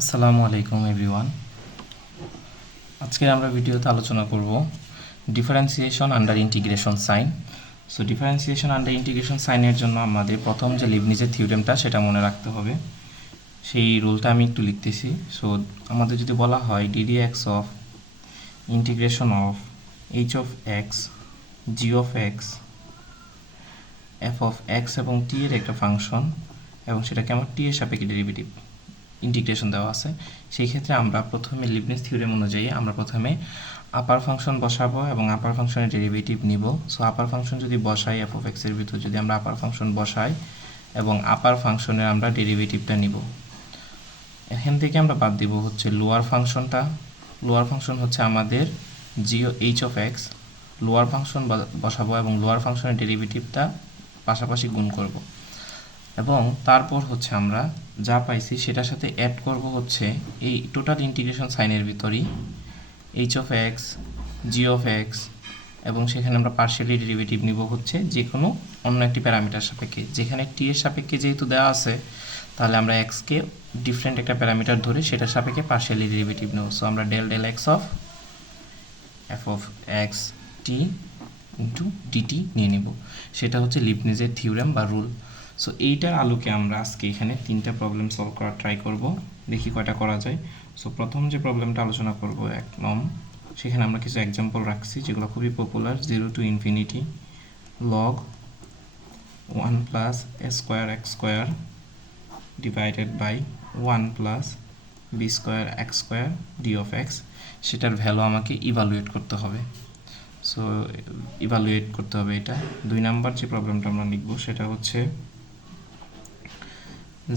আসসালামু আলাইকুম এভরিওয়ান। আজকে আমরা ভিডিওতে আলোচনা করব differentiation under integration sign. So differentiation under integration সাইনের জন্য আমাদের প্রথম যে লিবনিজের থিওরেমটা সেটা মনে রাখতে হবে। সেই রুলটা আমি একটু লিখতেছি। সো আমাদের যদি বলা হয় DD x of integration of H of x, G of x, F of X এবং টি এর একটা ফাংশন, এবং সেটাকে আমার টি এর সাপেক্ষে ডেরিভেটিভ ইন্টিগ্রেশন দেওয়া আছে, সেই ক্ষেত্রে আমরা প্রথমে লিবনিজ থিওরেম অনুযায়ী আমরা প্রথমে আপার ফাংশন বসাবো এবং আপার ফাংশনের ডেরিভেটিভ নিব। সো আপার ফাংশন যদি বসাই এফ অফ এক্সের ভিতর যদি আমরা আপার ফাংশন বসাই এবং আপার ফাংশনের আমরা ডেরিভেটিভটা নিব, এখান থেকে আমরা বাদ দিব হচ্ছে লোয়ার ফাংশনটা। লোয়ার ফাংশন হচ্ছে আমাদের Jio H of x, lower function বসাবো এবং লোয়ার ফাংশনের ডেরিভেটিভটা পাশাপাশি গুণ করব, এবং তারপর হচ্ছে আমরা যা পাইছি সেটার সাথে অ্যাড করব হচ্ছে এই টোটাল ইন্টিগ্রেশন সাইনের ভিতরেই H of x, G of X, এবং সেখানে আমরা পার্শিয়ালি ডেরিভেটিভ নিব হচ্ছে যে কোনো অন্য একটি প্যারামিটার সাপেক্ষে। যেখানে টি এর সাপেক্ষে যেহেতু দেওয়া আছে, তাহলে আমরা এক্সকে ডিফারেন্ট একটা প্যারামিটার ধরে সেটার সাপেক্ষে পার্শিয়ালি ডেরিভেটিভ নেব। সো আমরা del del x of f of x t into dt নিয়ে নেব। সেটা হচ্ছে লিবনিজের থিওরেম বা রুল। সো এইটার আলোকে আমরা আজকে এখানে তিনটা প্রবলেম সলভ করার ট্রাই করব, দেখি কয়টা করা যায়। সো প্রথম যে প্রবলেমটা আলোচনা করব 1 নং, সেখানে আমরা কিছু এক্সাম্পল রাখছি যেগুলো খুবই popular. 0 to infinity log 1 plus a square x square divided by 1 plus b square x square d of x, সেটার ভ্যালু আমাকে ইভালুয়েট করতে হবে। সো ইভালুয়েট করতে হবে এটা। 2 নাম্বার যে প্রবলেমটা আমরা লিখব সেটা হচ্ছে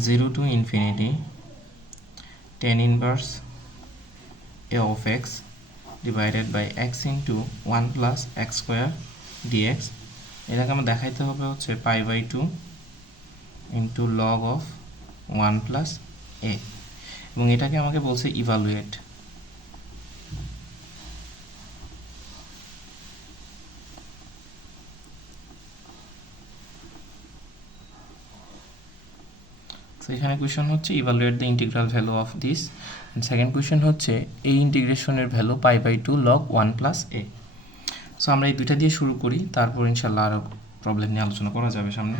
0 to infinity tan inverse a of x divided by x into 1 plus x square dx, এটাকে আমরা দেখাইতে হবে হচ্ছে pi by 2 into log of 1 plus A, এবং এটাকে আমাকে বলছে ইভালুয়েট। তো এখানে কোয়েশ্চন হচ্ছে evaluate the integral value of this, and second question হচ্ছে এই ইন্টিগ্রেশনের value pi by 2 log 1 plus A. So আমরা এই দুইটা দিয়ে শুরু করি, তারপর ইনশাল্লাহ আরও প্রবলেম নিয়ে আলোচনা করা যাবে সামনে।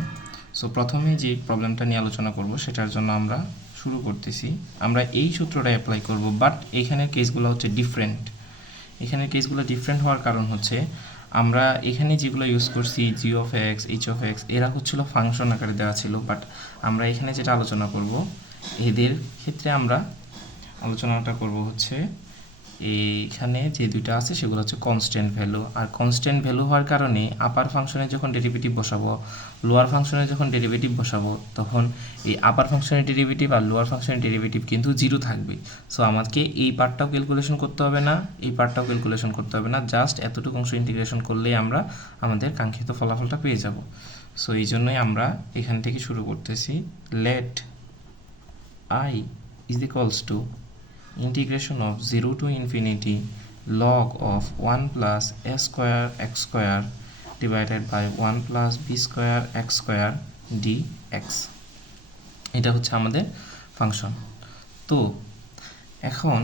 সো প্রথমে যে প্রবলেমটা নিয়ে আলোচনা করব সেটার জন্য আমরা শুরু করতেছি। আমরা এই সূত্রটা অ্যাপ্লাই করব, বাট এইখানের কেসগুলো হচ্ছে ডিফারেন্ট। এখানের কেসগুলো ডিফারেন্ট হওয়ার কারণ হচ্ছে আমরা এখানে যেগুলো ইউজ করছি G of X, H of X, এরা হচ্ছিল ফাংশন আকারে দেওয়া ছিল, বাট আমরা এখানে যেটা আলোচনা করব এদের ক্ষেত্রে আমরা আলোচনাটা করব হচ্ছে এইখানে যে দুইটা আছে সেগুলো হচ্ছে কনস্ট্যান্ট ভ্যালু। আর কনস্ট্যান্ট ভ্যালু হওয়ার কারণে আপার ফাংশনে যখন ডেরিভেটিভ বসাবো, লোয়ার ফাংশনে যখন ডেরিভেটিভ বসাবো, তখন এই আপার ফাংশনের ডেরিভেটিভ আর লোয়ার ফাংশনের ডেরিভেটিভ কিন্তু জিরো থাকবে। সো আমাকে এই পার্টটাও ক্যালকুলেশন করতে হবে না, এই পার্টটাও ক্যালকুলেশন করতে হবে না, জাস্ট এতটুকু অংশ ইন্টিগ্রেশন করলেই আমরা আমাদের কাঙ্ক্ষিত ফলাফলটা পেয়ে যাব। সো এই জন্যই আমরা এখান থেকে শুরু করতেছি। Let I is equals to integration of 0 to infinity log of 1 plus a square x square divided by 1 plus b square x square dx, এটা হচ্ছে আমাদের ফাংশন। তো এখন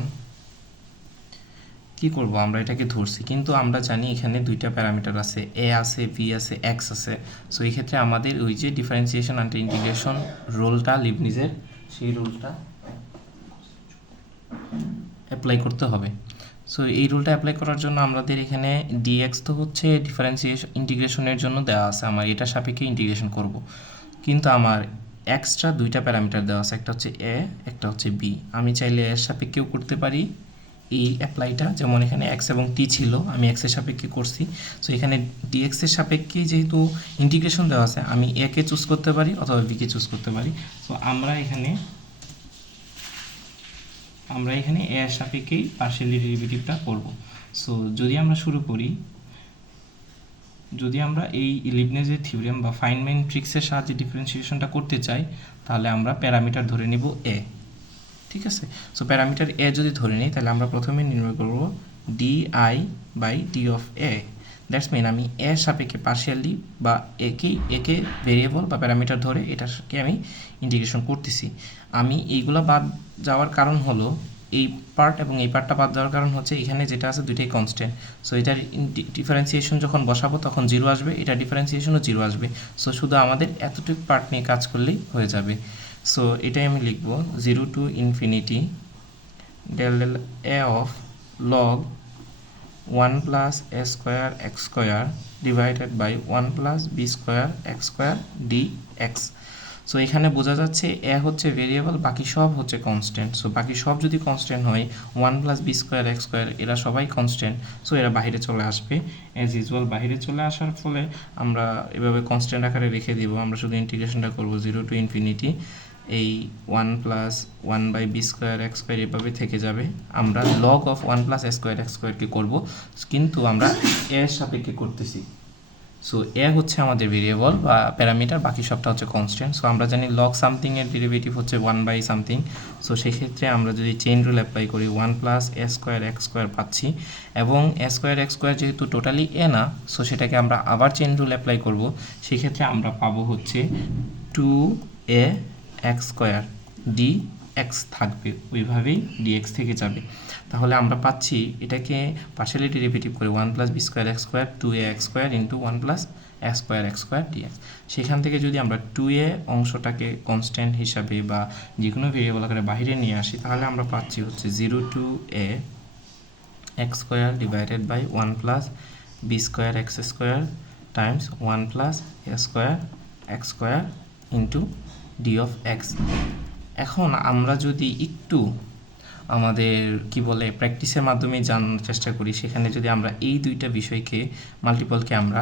কি করব, আমরা এটাকে ধরছি, কিন্তু আমরা জানি এখানে দুইটা প্যারামিটার আছে, এ আছে, ভি আছে, এক্স আছে। সো এই ক্ষেত্রে আমাদের ওই যে ডিফারেন্সিয়েশন আন্ডার ইন্টিগ্রেশন রুলটা লিবনিজের, সেই রুলটা অ্যাপ্লাই করতে হবে। সো এই রুলটা অ্যাপ্লাই করার জন্য আমাদের এখানে ডিএক্স তো হচ্ছে ডিফারেন্সিয়েশন ইন্টিগ্রেশনের জন্য দেওয়া আছে, আমার এটা সাপেক্ষে ইন্টিগ্রেশন করব, কিন্তু আমার এক্সট্রা দুইটা প্যারামিটার দেওয়া আছে, একটা হচ্ছে এ, একটা হচ্ছে বি। আমি চাইলে এর সাপেক্ষেও করতে পারি এই অ্যাপ্লাইটা, যেমন এখানে এক্স এবং টি ছিল, আমি এক্সের সাপেক্ষে করছি। সো এখানে ডিএক্সের সাপেক্ষে যেহেতু ইন্টিগ্রেশন দেওয়া আছে, আমি এ কে চুজ করতে পারি অথবা বিকে চুজ করতে পারি। সো আমরা এখানে এ এর সাপেক্ষেই পার্শিয়ালি ডেরিভেটিভটা করব। সো যদি আমরা এই লিবনিজের থিওরেম বা ফাইনম্যান ট্রিক্সের সাহায্যে ডিফারেন্সিয়েশনটা করতে চাই, তাহলে আমরা প্যারামিটার ধরে নেব এ। ঠিক আছে, সো প্যারামিটার এ যদি ধরে নিই, তাহলে আমরা প্রথমে নির্ণয় করব d I by d of a. That's mean আমি এর সাপেক্ষে পার্শিয়ালি বা একে ভেরিয়েবল বা প্যারামিটার ধরে এটাকে আমি ইন্টিগ্রেশন করতেছি। আমি এইগুলো বাদ যাওয়ার কারণ হলো এই পার্ট এবং এই পার্টটা বাদ যাওয়ার কারণ হচ্ছে এখানে যেটা আছে দুইটাই কনস্ট্যান্ট। সো এটার ডিফারেন্সিয়েশন যখন বসাবো তখন 0 আসবে, এটা ডিফারেন্সিয়েশনও 0 আসবে। সো শুধু আমাদের এতটুকু পার্ট নিয়ে কাজ করলেই হয়ে যাবে। সো এটাই আমি লিখব 0 to infinity del a of log 1 plus a square x square divided by 1 plus b square x square dx। So এখানে বোঝা যাচ্ছে এ হচ্ছে ভেরিয়েবল, বাকি সব হচ্ছে কনস্ট্যান্ট। সো বাকি সব যদি কনস্ট্যান্ট হয় 1 plus B square x square এরা সবাই কনস্ট্যান্ট। সো এরা বাইরে চলে আসবে অ্যাজ ইউজুয়াল। বাইরে চলে আসার ফলে আমরা এভাবে কনস্ট্যান্ট আকারে রেখে দিব। আমরা শুধু ইন্টিগ্রেশনটা করব 0 to infinity এই 1 plus 1 by B square x square এভাবে থেকে যাবে। আমরা log of 1 plus A square X স্কোয়ারকে করবো, কিন্তু আমরা এর সাপেক্ষে করতেছি। সো এ হচ্ছে আমাদের ভেরিয়েবল বা প্যারামিটার, বাকি সবটা হচ্ছে কনস্ট্যান্ট। সো আমরা জানি লগ সামথিংয়ের ডেরিভেটিভ হচ্ছে 1 বাই সামথিং। সো সেক্ষেত্রে আমরা যদি চেইন রুল অ্যাপ্লাই করি 1 প্লাস এ স্কোয়ার এক্স স্কোয়ার পাচ্ছি, এবং এ স্কোয়ার এক্স স্কোয়ার যেহেতু টোটালি এ না, সো সেটাকে আমরা আবার চেইন রুল অ্যাপ্লাই করব। সেক্ষেত্রে আমরা পাবো হচ্ছে 2a x square D x থাকবে, ওইভাবেই ডিএক্স থেকে যাবে। তাহলে আমরা পাচ্ছি এটাকে পার্শিয়ালি ডেরিভেটিভ করে 1 plus B square x square 2a x square into 1 plus x square dx. সেখান থেকে যদি আমরা 2a অংশটাকে কনস্ট্যান্ট হিসাবে বা যে কোনো ভেরিয়েবল আকারে বাইরে নিয়ে আসি, তাহলে আমরা পাচ্ছি হচ্ছে 0 to a x square divided by 1 plus B square x square times 1 plus A square x square into d of x. এখন আমরা যদি একটু আমাদের কি বলে প্র্যাকটিসের মাধ্যমে জানার চেষ্টা করি, সেখানে যদি আমরা এই দুইটা বিষয়কে মাল্টিপলকে আমরা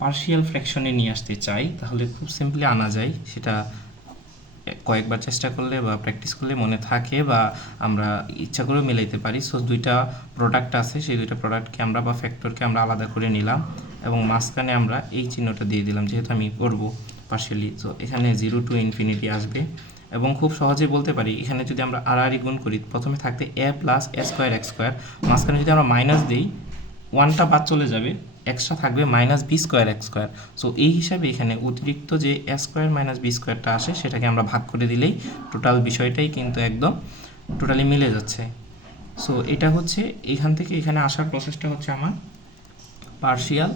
পার্শিয়াল ফ্র্যাকশনে নিয়ে আসতে চাই, তাহলে খুব সিম্পলি আনা যায়। সেটা কয়েকবার চেষ্টা করলে বা প্র্যাকটিস করলে মনে থাকে, বা আমরা ইচ্ছা করেও মিলাইতে পারি। সো দুইটা প্রোডাক্ট আছে, সেই দুইটা প্রোডাক্টকে আমরা বা ফ্যাক্টরকে আমরা আলাদা করে নিলাম, এবং মাঝখানে আমরা এই চিহ্নটা দিয়ে দিলাম যেহেতু আমি করব পার্শিয়ালি। তো এখানে 0 to infinity আসবে, এবং খুব সহজেই বলতে পারি এখানে যদি আমরা আড়াআড়ি গুণ করি, প্রথমে থাকতে এ প্লাস এ স্কোয়ার এক্স স্কোয়ার, মাঝখানে যদি আমরা মাইনাস দিই 1টা বাদ চলে যাবে, এক্সট্রা থাকবে minus B square x square. So এই হিসাবে এখানে অতিরিক্ত যে এ স্কোয়ার মাইনাস বি স্কোয়ারটা আসে সেটাকে আমরা ভাগ করে দিলেই টোটাল বিষয়টাই কিন্তু একদম টোটালি মিলে যাচ্ছে। সো এটা হচ্ছে এখান থেকে এখানে আসার প্রসেসটা হচ্ছে আমার পার্শিয়াল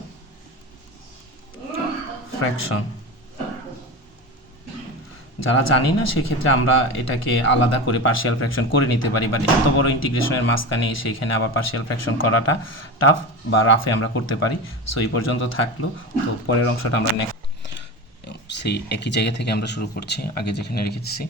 ফ্র্যাকশন। যারা জানি না সেক্ষেত্রে আমরা এটাকে আলাদা করে পার্শিয়াল ফ্র্যাকশন করে নিতে পারি, বাট এত বড় ইন্টিগ্রেশনের মাঝখানে সেইখানে আবার পার্শিয়াল ফ্র্যাকশন করাটা টাফ বা রাফে আমরা করতে পারি। সো এই পর্যন্ত থাকলো। তো পরের অংশটা আমরা নেক্সট সেই একই জায়গা থেকে আমরা শুরু করছি, আগে যেখানে রেখেছি।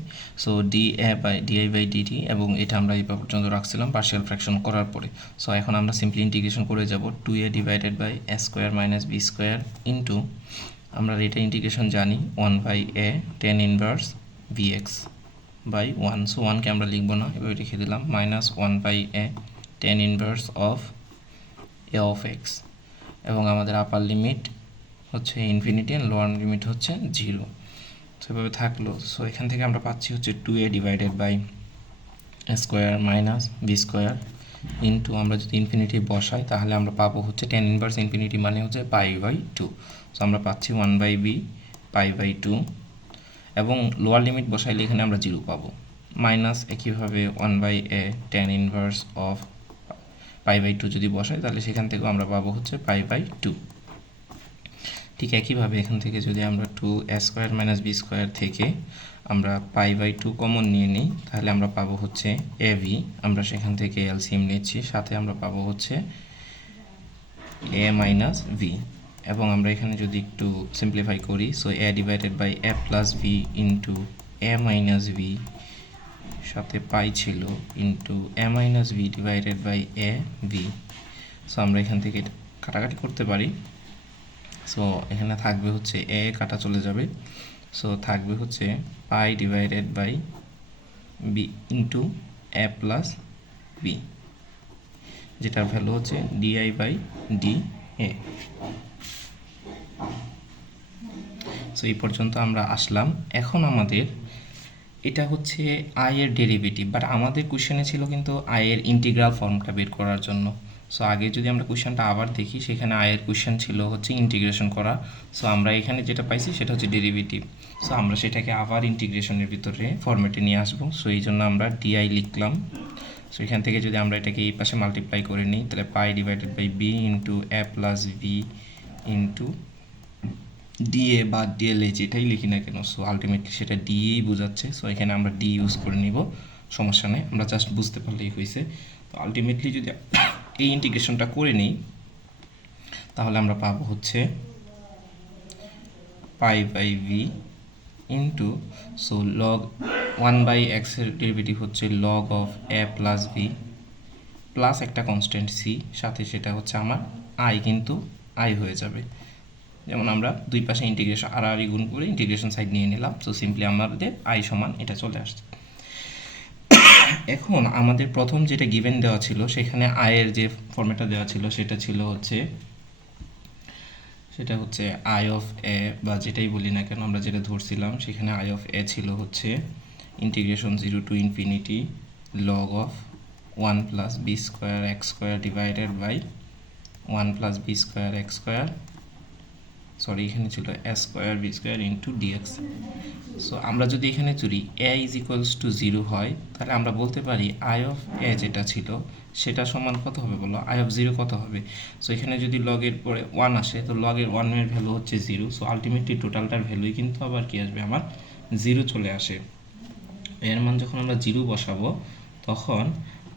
সো ডিআই বাই ডিটি, এবং এটা আমরা এই পর্যন্ত রাখছিলাম পার্শিয়াল ফ্র্যাকশন করার পরে। সো এখন আমরা সিম্পলি ইন্টিগ্রেশন করে যাব 2a divided by A square minus B square into, আমরা এটা ইন্টিগ্রেশন জানি 1 by A tan inverse B X by 1। So 1কে আমরা লিখবো না, এভাবে রেখে দিলাম, minus 1 by A tan inverse of A of X, এবং আমাদের আপার লিমিট হচ্ছে ইনফিনিটি আর লোয়ার লিমিট হচ্ছে 0। সেভাবে থাকলো। সো এখান থেকে আমরা পাচ্ছি হচ্ছে 2a divided by A square minus B square into, আমরা যদি ইনফিনিটি বসাই তাহলে আমরা পাবো হচ্ছে টেন ইনভার্স ইনফিনিটি মানে হচ্ছে পাই বাই 2। সো আমরা পাচ্ছি 1 বাই বি পাই বাই 2, এবং লোয়ার লিমিট বসাইলে এখানে আমরা 0 পাবো, মাইনাস একইভাবে 1 by A tan inverse of pi by 2 যদি বসাই তাহলে সেখান থেকেও আমরা পাবো হচ্ছে পাই বাই 2। ঠিক একইভাবে এখান থেকে যদি আমরা 2a square minus B square থেকে আমরা পাই বাই 2 কমন নিয়ে নিই, তাহলে আমরা পাবো হচ্ছে এ ভি, আমরা সেখান থেকে এলসিএম নিচ্ছি, সাথে আমরা পাবো হচ্ছে এ মাইনাস ভি, এবং আমরা এখানে যদি একটু সিম্পলিফাই করি, so a divided by a plus v into a minus v, সাথে পাই ছিল into a minus v divided by a v. So আমরা এখান থেকে কাটাকাটি করতে পারি। সো এখানে থাকবে হচ্ছে এ কাটা চলে যাবে, সো থাকবে হচ্ছে pi divided by b into a plus b, যেটার ভ্যালু হচ্ছে d I by d a. So এই পর্যন্ত আমরা আসলাম। এখন আমাদের এটা হচ্ছে আই এর ডেরিভেটিভ, বাট আমাদের কোশ্চেনে ছিল কিন্তু আই এর ইন্টিগ্রাল ফর্মটা বের করার জন্য। সো আগে যদি আমরা কোশ্চেনটা আবার দেখি, সেখানে আয়ের কোশ্চেন ছিল হচ্ছে ইন্টিগ্রেশন করা। সো আমরা এখানে যেটা পাইছি সেটা হচ্ছে ডেরিভেটিভ। সো আমরা সেটাকে আবার ইন্টিগ্রেশনের ভিতরে ফরম্যাটে নিয়ে আসবো। সো এই জন্য আমরা ডিআই লিখলাম। সো এখান থেকে যদি আমরা এটাকে এই পাশে মাল্টিপ্লাই করে নিই, তাহলে pi divided by b into a plus b into d a বা ডিএলএ যেটাই লিখি না কেন, সো আলটিমেটলি সেটা ডিএই বোঝাচ্ছে। সো এখানে আমরা ডি ইউজ করে নিব, সমস্যা নেই, আমরা জাস্ট বুঝতে পারলেই হয়েছে। তো আলটিমেটলি যদি এই ইন্টিগ্রেশনটা করে নিই, তাহলে আমরা পাবো হচ্ছে pi by v into, so log 1/x এর ডেরিভেটিভ হচ্ছে log of a plus b plus একটা কনস্ট্যান্ট সি, সাথে সেটা হচ্ছে আমার আই, কিন্তু আই হয়ে যাবে। যেমন আমরা দুই পাশে ইন্টিগ্রেশন আর গুণ করে ইন্টিগ্রেশন সাইড নিয়ে নিলাম। সো সিম্পলি আমাদের আই সমান এটা চলে আসছে। এখন আমাদের প্রথম যেটা গিভেন দেওয়া ছিল, সেখানে আয়ের যে ফর্মেটটা দেওয়া ছিল সেটা হচ্ছে আই অফ এ, বা যেটাই বলি না কেন আমরা যেটা ধরছিলাম, সেখানে আই অফ এ ছিল হচ্ছে integration 0 to infinity log of 1 plus B square x square divided by 1 plus B square x square, sorry এখানে ছিল A square B square into DX. So আমরা যদি এখানে চুরি এ ইজ ইকুয়ালস টু 0 হয়, তাহলে আমরা বলতে পারি আই অফ এ যেটা ছিল সেটা সমান কত হবে বলো, আই অফ 0 কত হবে। সো এখানে যদি লগের পরে 1 আসে, তো লগের 1 এর ভ্যালু হচ্ছে 0। সো আলটিমেটলি টোটালটার ভ্যালুই কিন্তু আবার কি আসবে, আমার 0 চলে আসে। এর মান যখন আমরা 0 বসাবো, তখন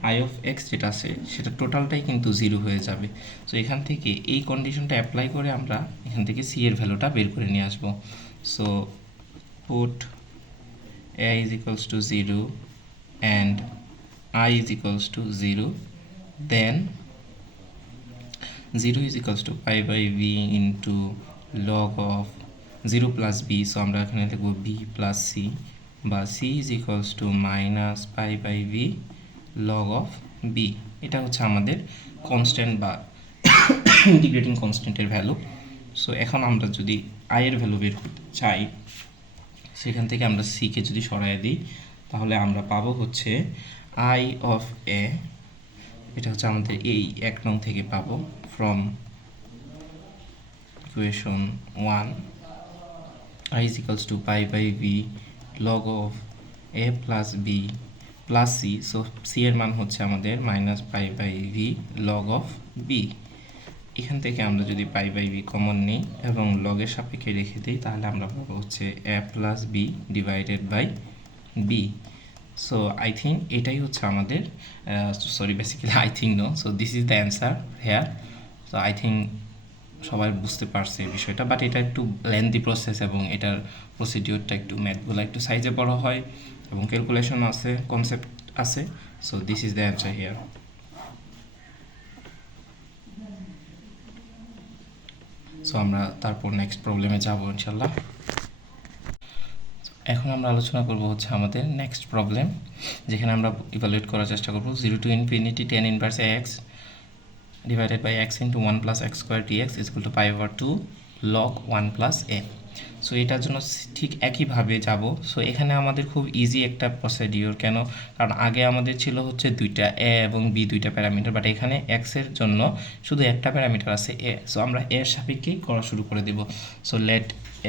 আই অফ এক্স যেটা আছে সেটা টোটালটাই কিন্তু 0 হয়ে যাবে। সো এখান থেকে এই কন্ডিশনটা অ্যাপ্লাই করে আমরা এখান থেকে সি এর ভ্যালুটা বের করে নিয়ে আসবো। So put a is equals to 0 and I is equals to 0, then 0 is equals to pi by v into log of 0 plus b, so আমরা এখানে লিখব b plus c, বা c is equals to minus pi by v log of b। এটা হচ্ছে আমাদের constant বা integrating কনস্ট্যান্টের value. So এখন আমরা যদি i এর ভ্যালু বের করতে চাই, সেখান থেকে আমরা সিকে যদি সরাই দিই, তাহলে আমরা পাবো হচ্ছে আই অফ এ, এটা হচ্ছে আমাদের এই 1 নং থেকে পাবো, from equation 1 I is equals to pi by v log of a plus b plus c. So c এর মান হচ্ছে আমাদের minus pi by v log of b. এখান থেকে আমরা যদি পাই বাই বি কমন নিই এবং লগের সাপেক্ষে রেখে দিই, তাহলে আমরা পাবো হচ্ছে A plus B divided by B. So I think এটাই হচ্ছে আমাদের, sorry basically I think no, so this is the answer here. So I think সবাই বুঝতে পারছে বিষয়টা, বাট এটা একটু লেন্দি প্রসেস এবং এটার প্রসিডিওরটা একটু ম্যাথগুলো একটু সাইজে বড় হয় এবং ক্যালকুলেশন আছে, কনসেপ্ট আছে। So this is the answer here. So আমরা তারপর নেক্সট প্রবলেমে যাবো ইনশাল্লাহ। এখন আমরা আলোচনা করব হচ্ছে আমাদের নেক্সট প্রবলেম, যেখানে আমরা ইভালুয়েট করার চেষ্টা করব 0 to infinity tan inverse x divided by x into 1 plus x square d x is equal to pi over 2 log 1 plus A. So এটার জন্য ঠিক একইভাবে যাব। সো এখানে আমাদের খুব ইজি একটা প্রসিডিওর, কেন, কারণ আগে আমাদের ছিল হচ্ছে দুইটা এ এবং বি দুইটা প্যারামিটার, বাট এখানে এক্সের জন্য শুধু একটা প্যারামিটার আছে এ। সো আমরা এর সাপেক্ষেই করা শুরু করে দেব। So let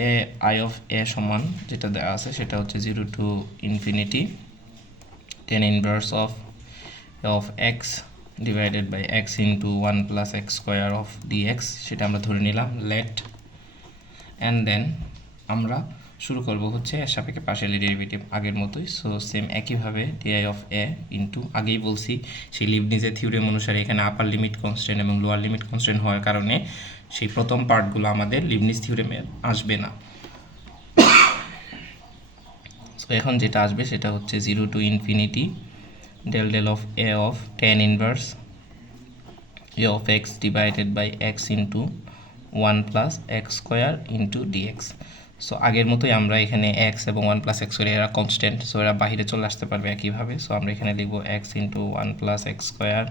a I of a সমান যেটা দেওয়া আছে সেটা হচ্ছে 0 to infinity tan inverse of x divided by x into 1 plus x square of dx, সেটা আমরা ধরে নিলাম লেট। অ্যান্ড দেন আমরা শুরু করব হচ্ছে এর সাপেক্ষে পার্শিয়ালি ডেরিভেটিভ আগের মতোই। সো সেম একইভাবে ডিআই অফ এ ইন্টু, আগেই বলছি সেই লিবনিজের থিওরেম অনুসারে এখানে আপার লিমিট কনস্ট্যান্ট এবং লোয়ার লিমিট কনস্ট্যান্ট হওয়ার কারণে সেই প্রথম পার্টগুলো আমাদের লিবনিজ থিওরেমে আসবে না। সো এখন যেটা আসবে সেটা হচ্ছে 0 to infinity del del of a of tan inverse a of x divided by x into 1 plus x square into dx। So আগের মতোই আমরা এখানে x এবং 1 plus x square এরা কনস্ট্যান্ট, সো এরা বাইরে চলে আসতে পারবে একইভাবে। সো আমরা এখানে লিখব x into 1 plus x square,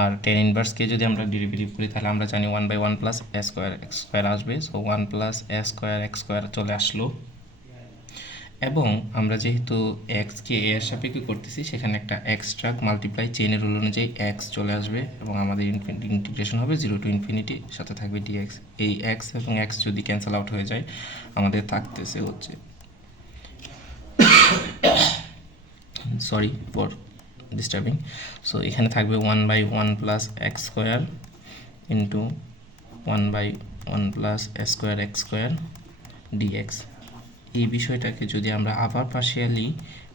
আর tan ইনভার্সকে যদি আমরা ডেরিভেটিভ করি তাহলে আমরা জানি 1 by 1 plus a square x square আসবে। So 1 plus a square x square চলে আসলো। এবং আমরা যেহেতু এক্সকে এ এর সাপেক্ষে করতেছি, সেখানে একটা এক্সট্রা মাল্টিপ্লাই চেইনের রুল অনুযায়ী এক্স চলে আসবে এবং আমাদের ইন্টিগ্রেশন হবে 0 টু ইনফিনিটি, সাথে থাকবে ডিএক্স। এই এক্স এবং এক্স যদি ক্যান্সেল আউট হয়ে যায়, আমাদের থাকতেছে হচ্ছে, সরি ফর ডিস্টার্বিং, সো এখানে থাকবে 1/1 plus x square into 1/1 plus square x square d x. এই বিষয়টাকে যদি আমরা আবার পার্শিয়ালি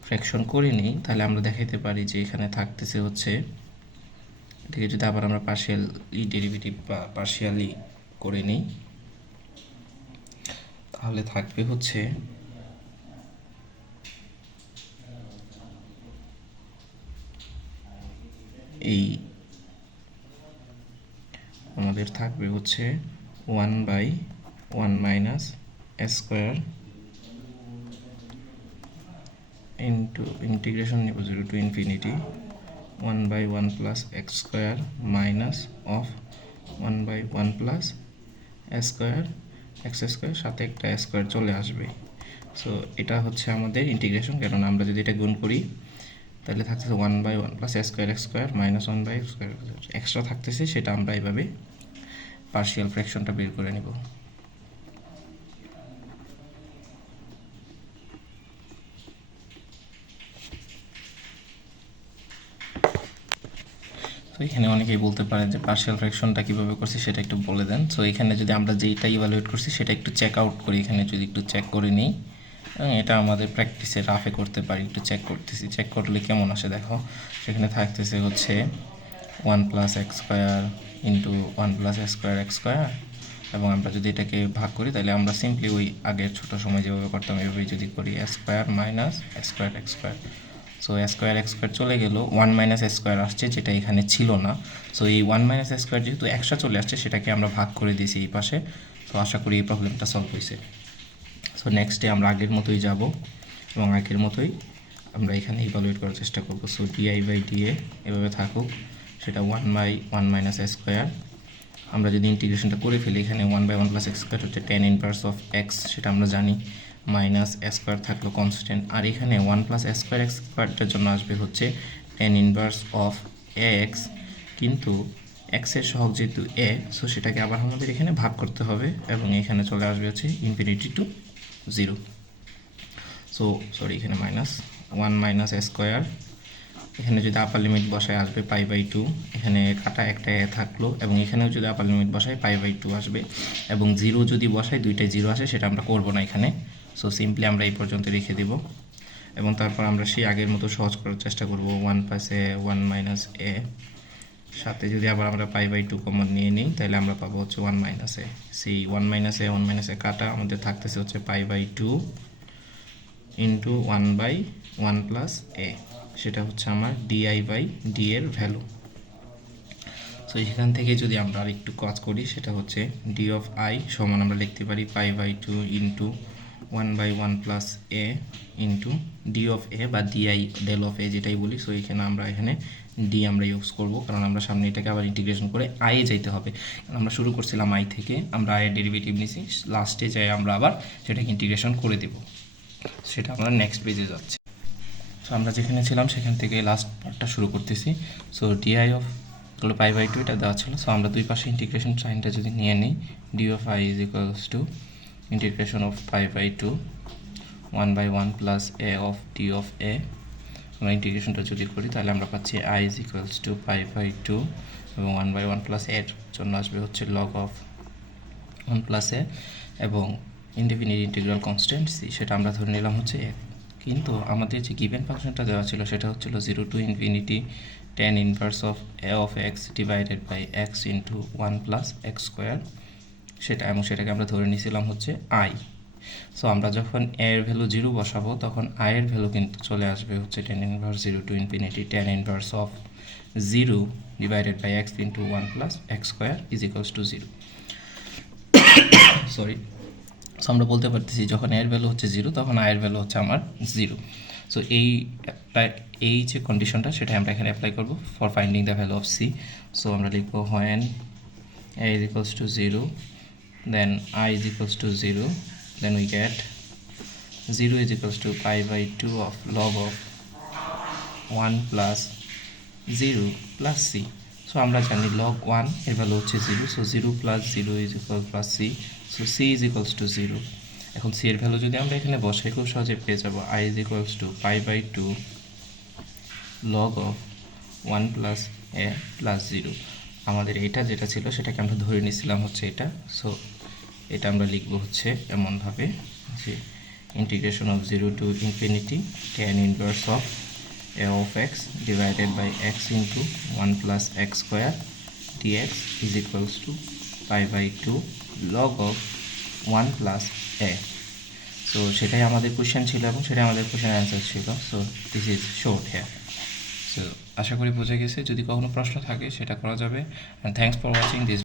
ফ্র্যাকশন করে নিই, তাহলে আমরা দেখাতে পারি যে এখানে থাকতেছে হচ্ছে, এটাকে যদি আবার আমরা পার্শিয়ালি ডেরিভেটিভ বা পার্শিয়ালি করে নিই, তাহলে থাকবে হচ্ছে এই, আমাদের থাকবে হচ্ছে 1/1 মাইনাস স্কোয়ার ইন্টু ইন্টিগ্রেশন নিব 0 to infinity 1/1 plus x square minus of 1/1 plus square x square, সাথে একটা স্কোয়ার চলে আসবে। সো এটা হচ্ছে আমাদের ইন্টিগ্রেশন, কারণ আমরা যদি এটা গুণ করি তাহলে থাকতেছে 1/1 plus square x square minus 1/x square, extra থাকতেছে, সেটা আমরা এইভাবে পার্শিয়াল ফ্র্যাকশনটা বের করে নেব। তো এখানে অনেকেই বলতে পারেন যে পার্শিয়াল ফ্র্যাকশনটা কীভাবে করছি সেটা একটু বলে দেন। সো এখানে যদি আমরা যেইটা ইভালুয়েট করছি সেটা একটু চেক আউট করি, এখানে যদি একটু চেক করে নিই, এটা আমাদের প্র্যাকটিসে রাফে করতে পারি, একটু চেক করতেছি, চেক করলে কেমন আসে দেখো। সেখানে থাকতেছে হচ্ছে 1 plus x square into 1 plus square x square, এবং আমরা যদি এটাকে ভাগ করি তাহলে আমরা সিম্পলি ওই আগের ছোটো সময় যেভাবে করতাম এভাবেই যদি করি, square minus square x square. So square x square চলে গেল, 1 মাইনাস স্কোয়ার আসছে যেটা এখানে ছিল না। সো এই 1 মাইনাস স্কোয়ার যেহেতু এক্সট্রা চলে আসছে, সেটাকে আমরা ভাগ করে দিয়েছি এই পাশে। সো আশা করি এই প্রবলেমটা সলভ হয়েছে। সো নেক্সটে আমরা আগের মতোই যাব এবং আগের মতোই আমরা এখানে ইভালুয়েট করার চেষ্টা করব। সো di/dA এভাবে থাকুক, সেটা 1/1 মাইনাস স্কোয়ার। আমরা যদি ইন্টিগ্রেশনটা করে ফেলি, এখানে 1/1 প্লাস এক্স স্কোয়ার হচ্ছে tan ইনভার্স অফ এক্স, সেটা আমরা জানি, মাইনাস স্কোয়ার থাকলো কনস্ট্যান্ট, আর এখানে 1 প্লাস স্কোয়ার এক্স স্কোয়ারটার জন্য আসবে হচ্ছে tan ইনভার্স অফ এক্স, কিন্তু এক্সের সহগ যেহেতু এ, সো সেটাকে আবার আমাদের এখানে ভাগ করতে হবে এবং এখানে চলে আসবে হচ্ছে ইনফিনিটি টু 0। সো সরি, এখানে মাইনাস 1 মাইনাস স্কোয়ার, এখানে যদি আপার লিমিট বসায় আসবে π/2, এখানে কাটা একটা এ থাকলো, এবং এখানেও যদি আপার লিমিট বসায় π/2 আসবে, এবং 0 যদি বসায় দুইটাই 0 আসে, সেটা আমরা করব না এখানে। সো সিম্পলি আমরা এই পর্যন্ত রেখে দেব এবং তারপর আমরা সেই আগের মতো সহজ করার চেষ্টা করব। 1 প্লাস এ 1 মাইনাস এ, সাথে যদি আবার আমরা π/2 কমন নিয়ে নিই, তাহলে আমরা পাবো হচ্ছে 1 মাইনাস এ। সেই 1 মাইনাস এ কাটা আমাদের থাকতেছে হচ্ছে π/2 ইন্টু 1/1 প্লাস এ, সেটা হচ্ছে আমার di/d এর ভ্যালু। সো এখান থেকে যদি আমরা আর একটু কাজ করি, সেটা হচ্ছে d অফ i সমান আমরা লিখতে পারি π/2 into 1/1 plus a into d of a বা di ডেল অফ এ যেটাই বলি। সো এখানে আমরা d আমরা ইউজ করব, কারণ আমরা সামনে এটাকে আবার ইন্টিগ্রেশন করে i এ যাইতে হবে। আমরা শুরু করছিলাম i থেকে, আমরা i এর ডেরিভেটিভ নিছি, লাস্টে যাই আমরা আবার সেটাকে ইন্টিগ্রেশন করে দেব, সেটা আমরা নেক্সট পেজে যাচ্ছি। সো আমরা যেখানে ছিলাম সেখান থেকে লাস্ট পার্টটা শুরু করতেছি। সো ডিআই অফ π/2 এটা দেওয়া ছিল। সো আমরা দুই পাশে ইন্টিগ্রেশন সাইনটা যদি নিয়ে নিই, d of I is equals to integration of π/2 1/1 plus a of d of a. আমরা ইন্টিগ্রেশনটা যদি করি তাহলে আমরা পাচ্ছি আই ইজ ইকুয়ালস টু π/2 এবং 1/1 প্লাস এর জন্য আসবে হচ্ছে লগ অফ 1 প্লাস এ, এবং ইনডিফিনিট ইন্টিগ্রাল কনস্ট্যান্ট সি, সেটা আমরা ধরে নিলাম হচ্ছে 1। কিন্তু আমাদের যে গিভেন ফাংশনটা দেওয়া ছিল সেটা হচ্ছিল 0 to infinity tan inverse of A of x divided by x into 1 plus x square, সেটা, এবং সেটাকে আমরা ধরে নিয়েছিলাম হচ্ছে আই। সো আমরা যখন এ এর ভ্যালু 0 বসাবো, তখন আই এর ভ্যালু কিন্তু চলে আসবে হচ্ছে tan inverse 0 to infinity tan inverse of 0 divided by x into 1 plus x square is equals to 0। Sorry, so আমরা বলতে পারতেছি যখন এর ভ্যালু হচ্ছে 0, তখন আয়ের ভ্যালু হচ্ছে আমার 0। সো এই যে কন্ডিশনটা, সেটা আমরা এখানে অ্যাপ্লাই করব for finding the value of c. So আমরা লিখব when a is equals to 0, then I is equals to 0, then we get 0 is equals to pi by 2 of log of 1 plus 0 plus c. So আমরা জানি log 1 এর value হচ্ছে 0, so 0 plus 0 is equal plus c, so c is equals to 0. এখন c এর value যদি আমরা এখানে বসাই খুব সহজে পেয়ে যাব I is equals to pi by 2 log of 1 plus a plus 0. আমাদের এটা যেটা ছিল সেটাকে আমরা ধরে নিয়েছিলাম হচ্ছে এটা, সো এটা আমরা লিখব হচ্ছে এমনভাবে যে integration of 0 to infinity tan inverse of a of x divided by x into 1 plus x square dx is equals to pi by 2 log of 1 plus a. So সেটাই আমাদের কোশ্চেন ছিল এবং সেটাই আমাদের কোশ্চেন অ্যান্সার ছিল. So this is short here. So আশা করি বুঝে গেছে. যদি কখনো প্রশ্ন থাকে সেটা করা যাবে. And thanks for watching this.